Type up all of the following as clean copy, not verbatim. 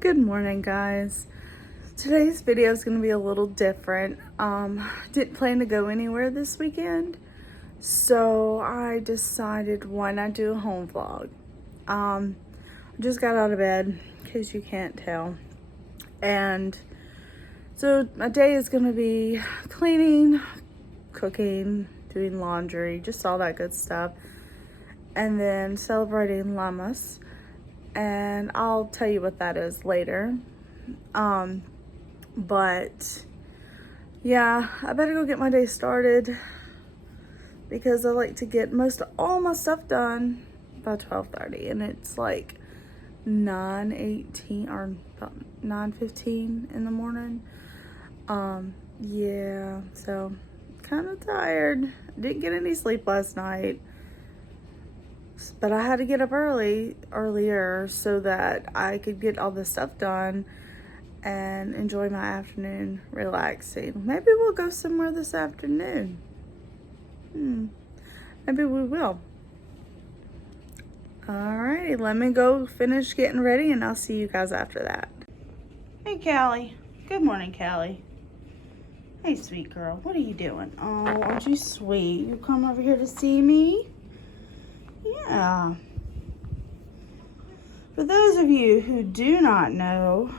Good morning, guys. Today's video is going to be a little different. Didn't plan to go anywhere this weekend, so I decided why not do a home vlog. I just got out of bed, in case you can't tell, and so my day is going to be cleaning, cooking, doing laundry, just all that good stuff, and then celebrating Llamas. And I'll tell you what that is later. But yeah, I better go get my day started because I like to get most of all my stuff done by 12:30, and it's like 9:18 or 9:15 in the morning. Yeah, so kind of tired. Didn't get any sleep last night. But I had to get up earlier so that I could get all this stuff done and enjoy my afternoon relaxing. Maybe we'll go somewhere this afternoon. Maybe we will. Alrighty, let me go finish getting ready and I'll see you guys after that. Hey, Callie. Good morning, Callie. Hey, sweet girl. What are you doing? Oh, aren't you sweet? You come over here to see me? Yeah. For those of you who do not know,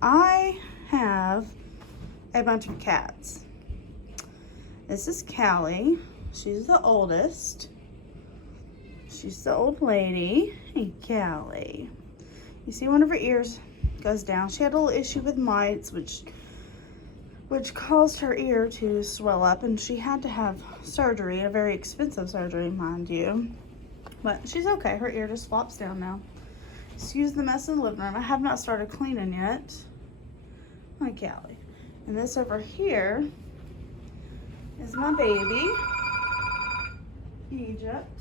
I have a bunch of cats. This is Callie. She's the oldest. She's the old lady. Hey, Callie. You see one of her ears goes down. She had a little issue with mites, which caused her ear to swell up, and she had to have surgery, a very expensive surgery, mind you. But she's okay. Her ear just flops down now. Excuse the mess in the living room. I have not started cleaning yet. Hi, Callie. And this over here is my baby, Egypt.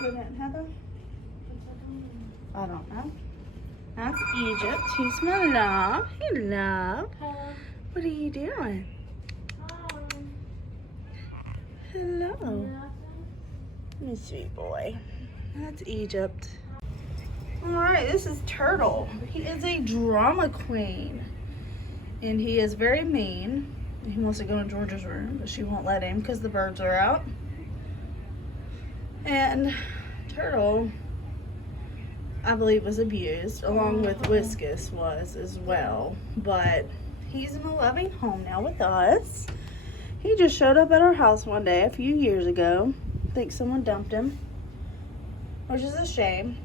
Is it Heather? I don't know. That's Egypt. He's my love. Hey, love. What are you doing? Hello. My sweet boy. That's Egypt. Alright, this is Turtle. He is a drama queen. And he is very mean. He wants to go in Georgia's room, but she won't let him because the birds are out. And Turtle, I believe, was abused, along with Wiggins was as well. But he's in a loving home now with us. He just showed up at our house one day a few years ago. I think someone dumped him, which is a shame.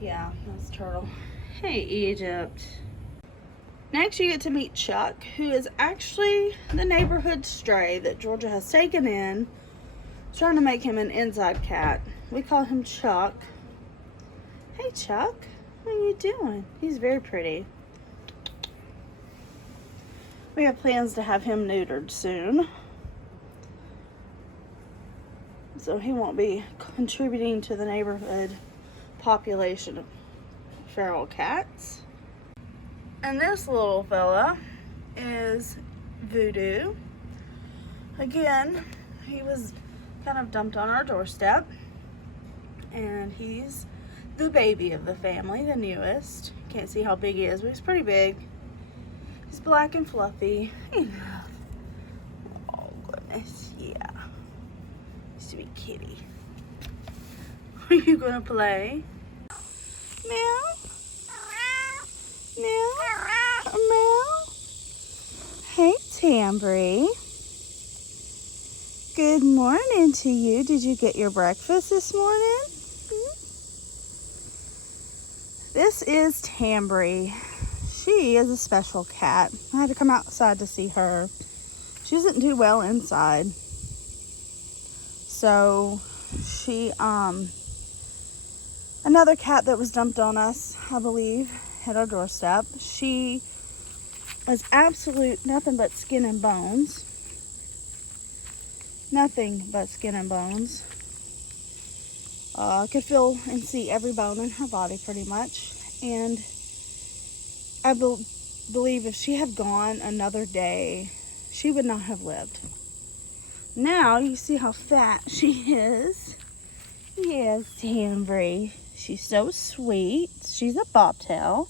Yeah, that's Turtle. Hey, Egypt. Next, you get to meet Chuck, who is actually the neighborhood stray that Georgia has taken in, trying to make him an inside cat. We call him Chuck. Hey, Chuck. What are you doing? He's very pretty. We have plans to have him neutered soon, so he won't be contributing to the neighborhood population of feral cats. And this little fella is Voodoo. Again, he was kind of dumped on our doorstep, and he's the baby of the family, the newest. Can't see how big he is, but he's pretty big. He's black and fluffy. Oh, goodness, yeah. Sweet kitty. Are you gonna play? Meow? Meow? Meow? Hey, Tambry. Good morning to you. Did you get your breakfast this morning? This is Tambry. She is a special cat. I had to come outside to see her. She doesn't do well inside. So she, another cat that was dumped on us, I believe, at our doorstep. She is absolute nothing but skin and bones. Nothing but skin and bones. I could feel and see every bone in her body pretty much. And I believe if she had gone another day, she would not have lived. Now you see how fat she is. Yes, Tambry. She's so sweet. She's a bobtail.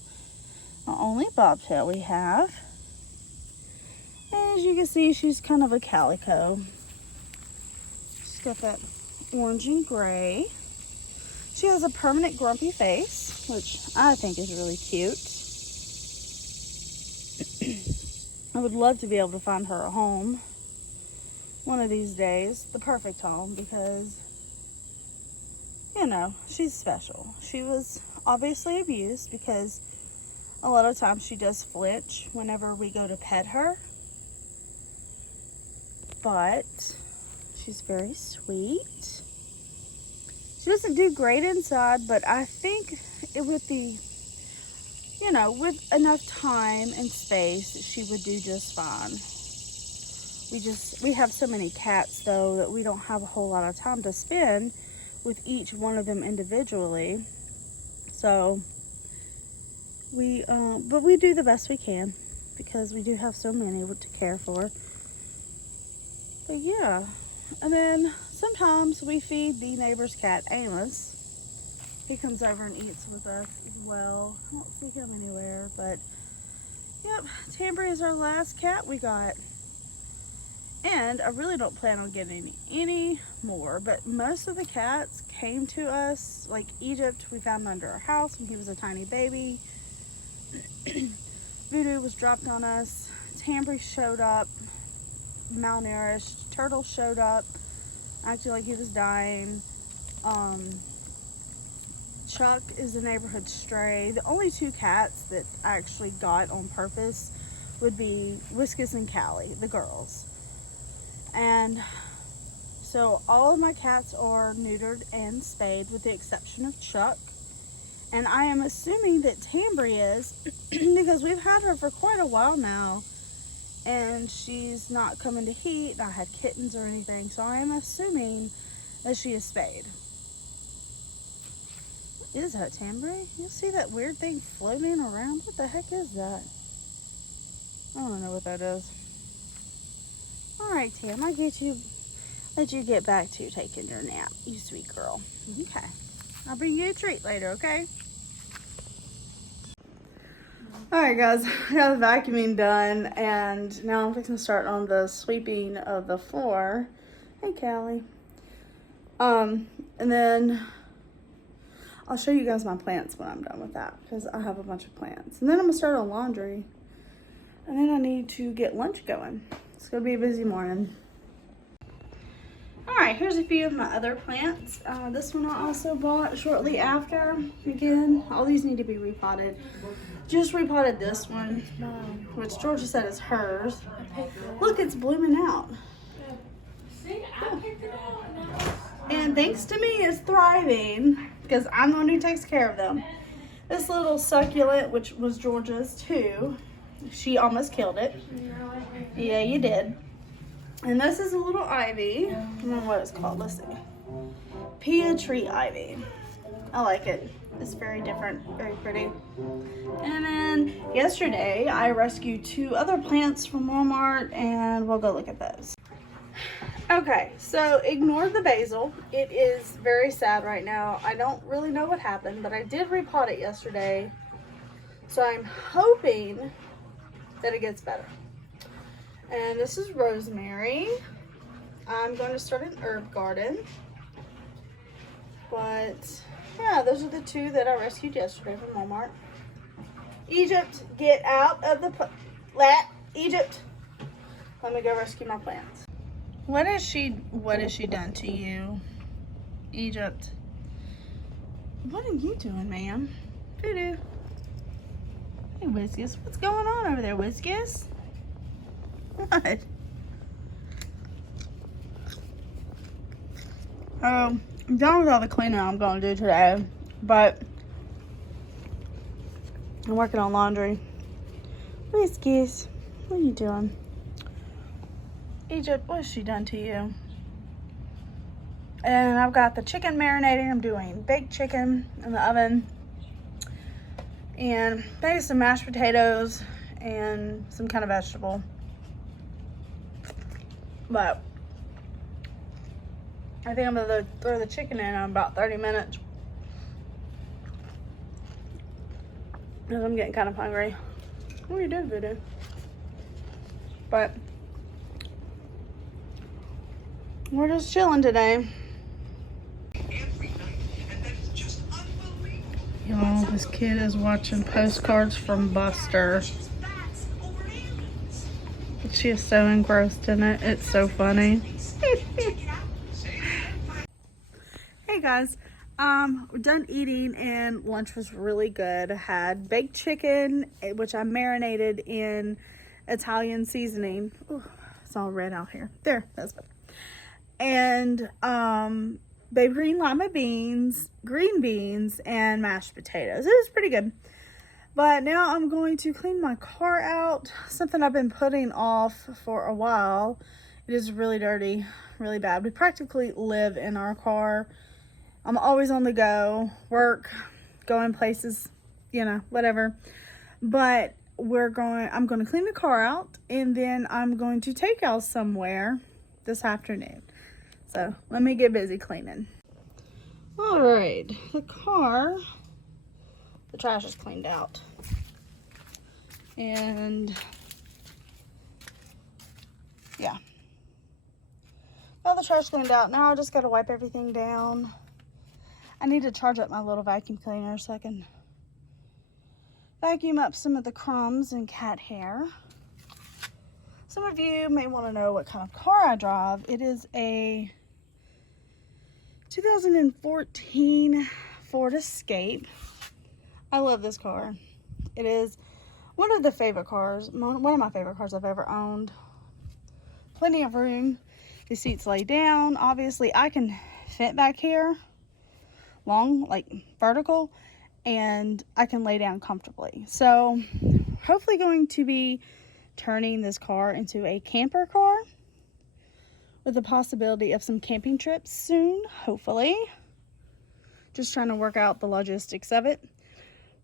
The only bobtail we have. As you can see, she's kind of a calico. She's got that orange and gray. She has a permanent grumpy face, which I think is really cute. I would love to be able to find her a home one of these days, the perfect home, because, you know, she's special. She was obviously abused because a lot of times she does flinch whenever we go to pet her. But she's very sweet. She doesn't do great inside, but I think with the, you know, with enough time and space, she would do just fine. We have so many cats though that we don't have a whole lot of time to spend with each one of them individually. So but we do the best we can because we do have so many to care for. But yeah, and then sometimes we feed the neighbor's cat, Amos. He comes over and eats with us as well. I don't see him anywhere, but yep, Tambry is our last cat we got. And I really don't plan on getting any more, but most of the cats came to us, like Egypt, we found him under our house when he was a tiny baby. Voodoo was dropped on us. Tambry showed up, malnourished. Turtle showed up, acting like he was dying. Chuck is a neighborhood stray. The only two cats that I actually got on purpose would be Wiggins and Callie, the girls. And so all of my cats are neutered and spayed with the exception of Chuck. And I am assuming that Tambry is because we've had her for quite a while now. And she's not coming to heat, not had kittens or anything. So I am assuming that she is spayed. What is that, Tambry? You see that weird thing floating around? What the heck is that? I don't know what that is. Alright, Tam, I'll let you get back to taking your nap, you sweet girl. Okay. I'll bring you a treat later, okay? Alright guys, I got the vacuuming done and now I'm fixing to start on the sweeping of the floor. Hey Callie. And then I'll show you guys my plants when I'm done with that because I have a bunch of plants. And then I'm gonna start on laundry. And then I need to get lunch going. It's gonna be a busy morning. Alright, here's a few of my other plants. This one I also bought shortly after. Again, all these need to be repotted. Just repotted this one, which Georgia said is hers. Look, it's blooming out. And thanks to me, it's thriving because I'm the one who takes care of them. This little succulent, which was Georgia's too, she almost killed it. Yeah, you did. And this is a little ivy. I don't know what it's called. Let's see. Pia tree ivy. I like it. It's very different, very pretty. And then yesterday I rescued 2 other plants from Walmart and we'll go look at those. Okay, so ignore the basil. It is very sad right now. I don't really know what happened, but I did repot it yesterday. So I'm hoping that it gets better. And this is rosemary. I'm going to start an herb garden. But yeah, those are the 2 that I rescued yesterday from Walmart. Egypt, get out of the Egypt. Let me go rescue my plants. What has she done to you, Egypt? What are you doing, ma'am? Voodoo. Hey, Wiggins, what's going on over there, Wiggins? What? I'm done with all the cleaning I'm going to do today, but I'm working on laundry. Wiggins. What are you doing? Egypt, what has she done to you? And I've got the chicken marinating. I'm doing baked chicken in the oven. And maybe some mashed potatoes and some kind of vegetable. But I think I'm gonna throw the chicken in about 30 minutes. Because I'm getting kind of hungry. What are you doing, Voodoo? But we're just chilling today. Y'all, this kid is watching postcards from Buster. She is so engrossed in it. It's so funny. Hey guys, we're done eating and lunch was really good. I had baked chicken, which I marinated in Italian seasoning. Ooh, it's all red out here. There, that's better. And baby green lima beans, green beans, and mashed potatoes. It was pretty good. But now I'm going to clean my car out. Something I've been putting off for a while. It is really dirty, really bad. We practically live in our car. I'm always on the go, work, going places, you know, whatever. But I'm going to clean the car out, and then I'm going to take y'all somewhere this afternoon. So let me get busy cleaning. All right, the trash is cleaned out. And yeah. All the trash cleaned out. Now I just got to wipe everything down. I need to charge up my little vacuum cleaner so I can vacuum up some of the crumbs and cat hair. Some of you may want to know what kind of car I drive. It is a 2014 Ford Escape. I love this car. It is one of my favorite cars I've ever owned. Plenty of room. The seats lay down. Obviously, I can fit back here, long, like vertical, and I can lay down comfortably. So, hopefully going to be turning this car into a camper car with the possibility of some camping trips soon, hopefully. Just trying to work out the logistics of it.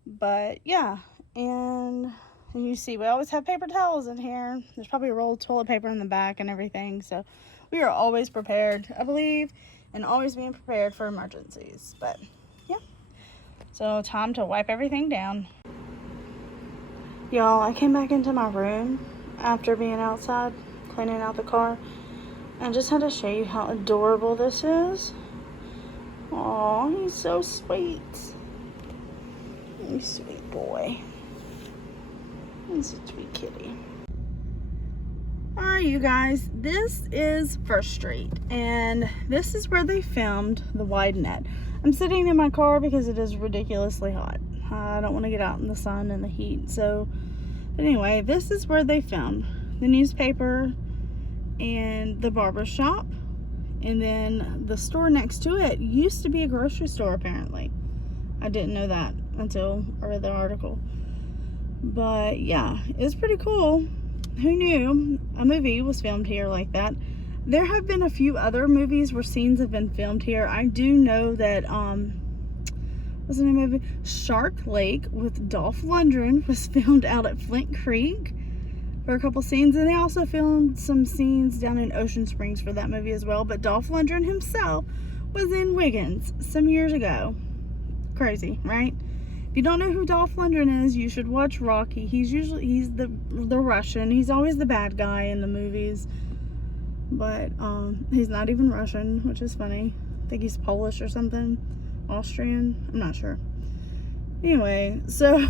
But yeah, and you see we always have paper towels in here. There's probably a roll of toilet paper in the back and everything. So we are always prepared, I believe, and always being prepared for emergencies. But yeah, so time to wipe everything down. Y'all, I came back into my room after being outside cleaning out the car. I just had to show you how adorable this is. Aw, he's so sweet. He's a sweet boy. He's a sweet kitty. Alright, you guys, this is First Street, and this is where they filmed The Wide Net. I'm sitting in my car because it is ridiculously hot. I don't want to get out in the sun and the heat. So, but anyway, this is where they filmed. The newspaper and the barber shop, and then the store next to it used to be a grocery store, apparently. I didn't know that until I read the article. But yeah, it's pretty cool. Who knew a movie was filmed here like that? There have been a few other movies where scenes have been filmed here. I do know that what's the name of it? Shark Lake with Dolph Lundgren was filmed out at Flint Creek for a couple scenes, and they also filmed some scenes down in Ocean Springs for that movie as well. But Dolph Lundgren himself was in Wiggins some years ago. Crazy, right? If you don't know who Dolph Lundgren is, you should watch Rocky. He's the Russian. He's always the bad guy in the movies, but he's not even Russian, which is funny. I think he's Polish or something, Austrian. I'm not sure. Anyway, so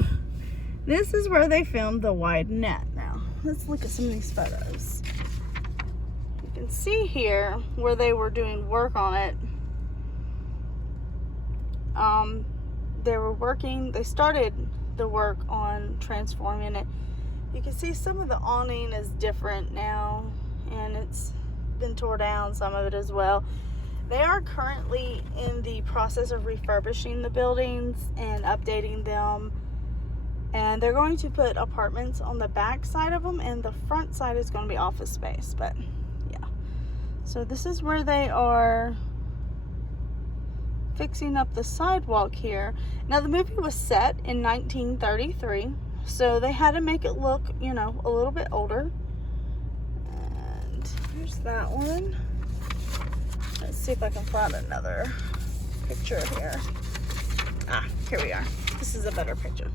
this is where they filmed The Wide Net. Now let's look at some of these photos. You can see here where they were doing work on it. They started the work on transforming it. You can see some of the awning is different now, and it's been tore down, some of it as well. They are currently in the process of refurbishing the buildings and updating them And they're going to put apartments on the back side of them, and the front side is going to be office space. But yeah, so this is where they are fixing up the sidewalk here. Now the movie was set in 1933, so they had to make it look, you know, a little bit older. And here's that one. Let's see if I can find another picture here. Ah, here we are. This is a better picture.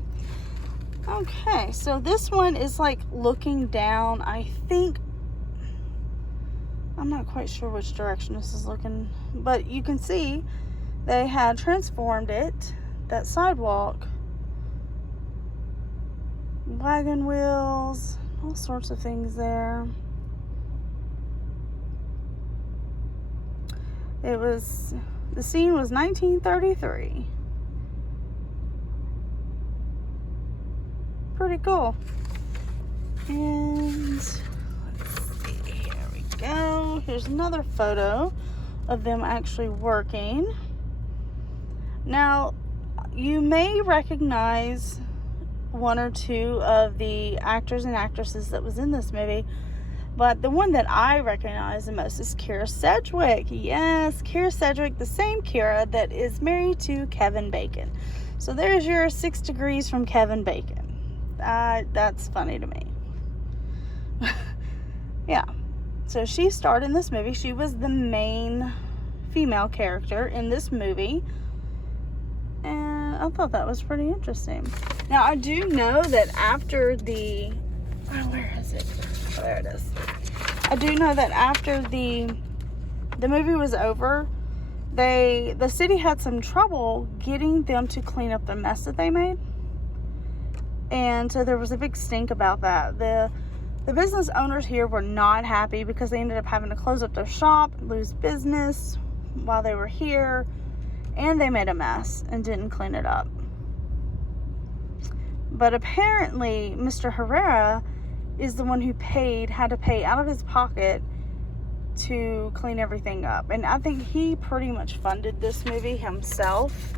Okay, so this one is like looking down. I think, I'm not quite sure which direction this is looking, but you can see they had transformed it, that sidewalk, wagon wheels, all sorts of things there. The scene was 1933. Pretty cool. And let's see, here we go. Here's another photo of them actually working. Now, you may recognize one or two of the actors and actresses that was in this movie, but the one that I recognize the most is Kira Sedgwick. Yes, Kira Sedgwick, the same Kira that is married to Kevin Bacon. So there's your 6 degrees from Kevin Bacon. That's funny to me. Yeah, so she starred in this movie. She was the main female character in this movie, and I thought that was pretty interesting. Now I do know that after the where is it? Oh, there it is. I do know that after the movie was over, the city had some trouble getting them to clean up the mess that they made. And so there was a big stink about that. The business owners here were not happy because they ended up having to close up their shop, lose business while they were here, and they made a mess and didn't clean it up. But apparently Mr. Herrera is the one who had to pay out of his pocket to clean everything up. And I think he pretty much funded this movie himself.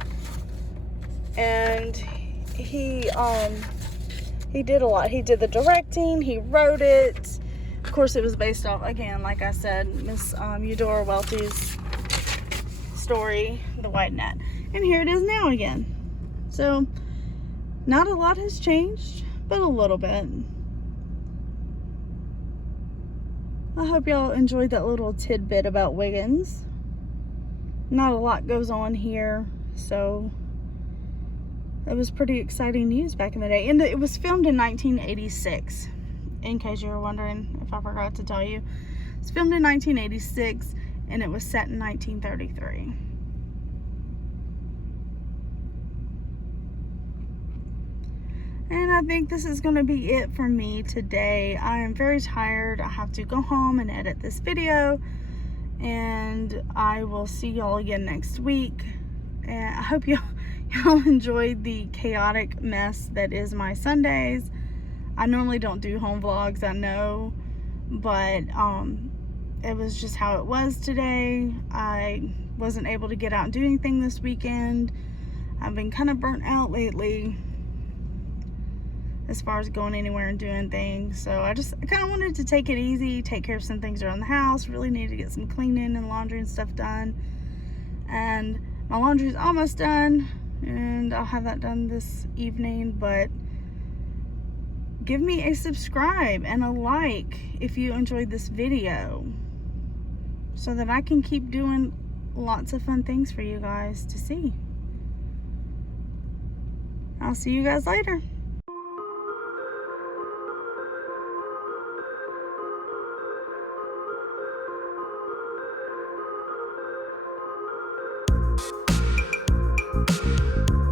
And he did a lot. He did the directing, he wrote it. Of course, it was based off, again, like I said, Miss Eudora Welty's story, The White Net. And here it is now again. So, not a lot has changed, but a little bit. I hope y'all enjoyed that little tidbit about Wiggins. Not a lot goes on here, so it was pretty exciting news back in the day. And it was filmed in 1986, in case you were wondering if I forgot to tell you. It's filmed in 1986, and it was set in 1933. And I think this is going to be it for me today. I am very tired. I have to go home and edit this video. And I will see y'all again next week. And I hope y'all enjoyed the chaotic mess that is my Sundays. I normally don't do home vlogs, I know. But it was just how it was today. I wasn't able to get out and do anything this weekend. I've been kind of burnt out lately as far as going anywhere and doing things. So I kind of wanted to take it easy, take care of some things around the house. Really need to get some cleaning and laundry and stuff done. And my laundry is almost done, and I'll have that done this evening. But give me a subscribe and a like if you enjoyed this video, so that I can keep doing lots of fun things for you guys to see. I'll see you guys later.